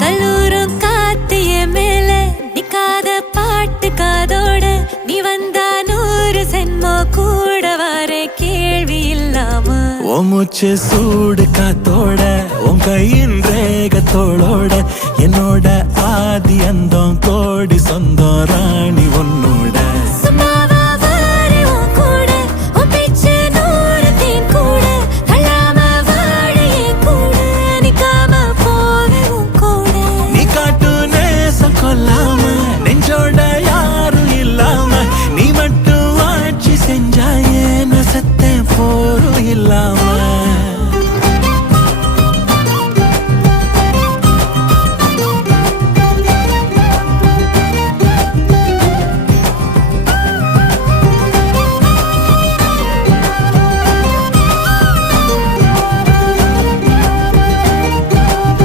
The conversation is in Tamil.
கல்லூரும் காத்திய மேல நிக்காத பாட்டு காதோட நீ வந்தா 100 சென்மோ கூட வர கேள்வி இல்லாம மூச்சு சூடு காத்தோட உன் கையின் ரேகத்தோளோட என்னோட ஆதி அந்தம்